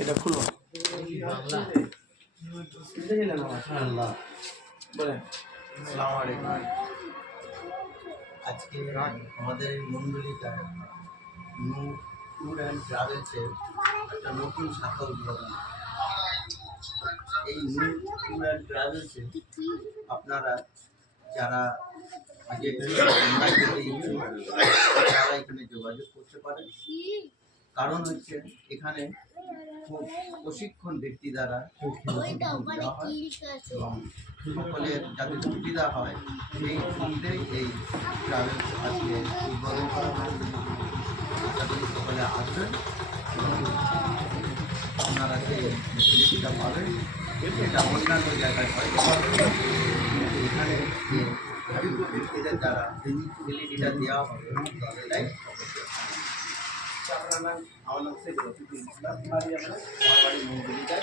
এটা খুলো। আজকে আমাদের এই মন্ডলীটা নূর ট্যুর অ্যান্ড ট্রাভেলসের একটা নতুন শাখা উদ্বোধন। এই নূর ট্যুর অ্যান্ড ট্রাভেলসে আপনারা যারা আগে তারা এখানে যোগাযোগ করতে পারেন। কারণ হচ্ছে এখানে খুব প্রশিক্ষণ ব্যক্তি দ্বারা হয় সকলের যাতে সুবিধা হয়, সেই সন্দেহে এই ট্রাভেলস আজকে উদ্বোধন করা হয়েছে সকলে আসবেন আপনারা সেই পাবেন এটা অন্যান্য জায়গায়। কিন্তু এখানে ব্যক্তিদের দ্বারা ফেসিলিটিটা দেওয়া হবে নাম আমার নাম শেখ রফিকুল ইসলাম। বাড়ি আমার বাড়ি মন্দিরিটায়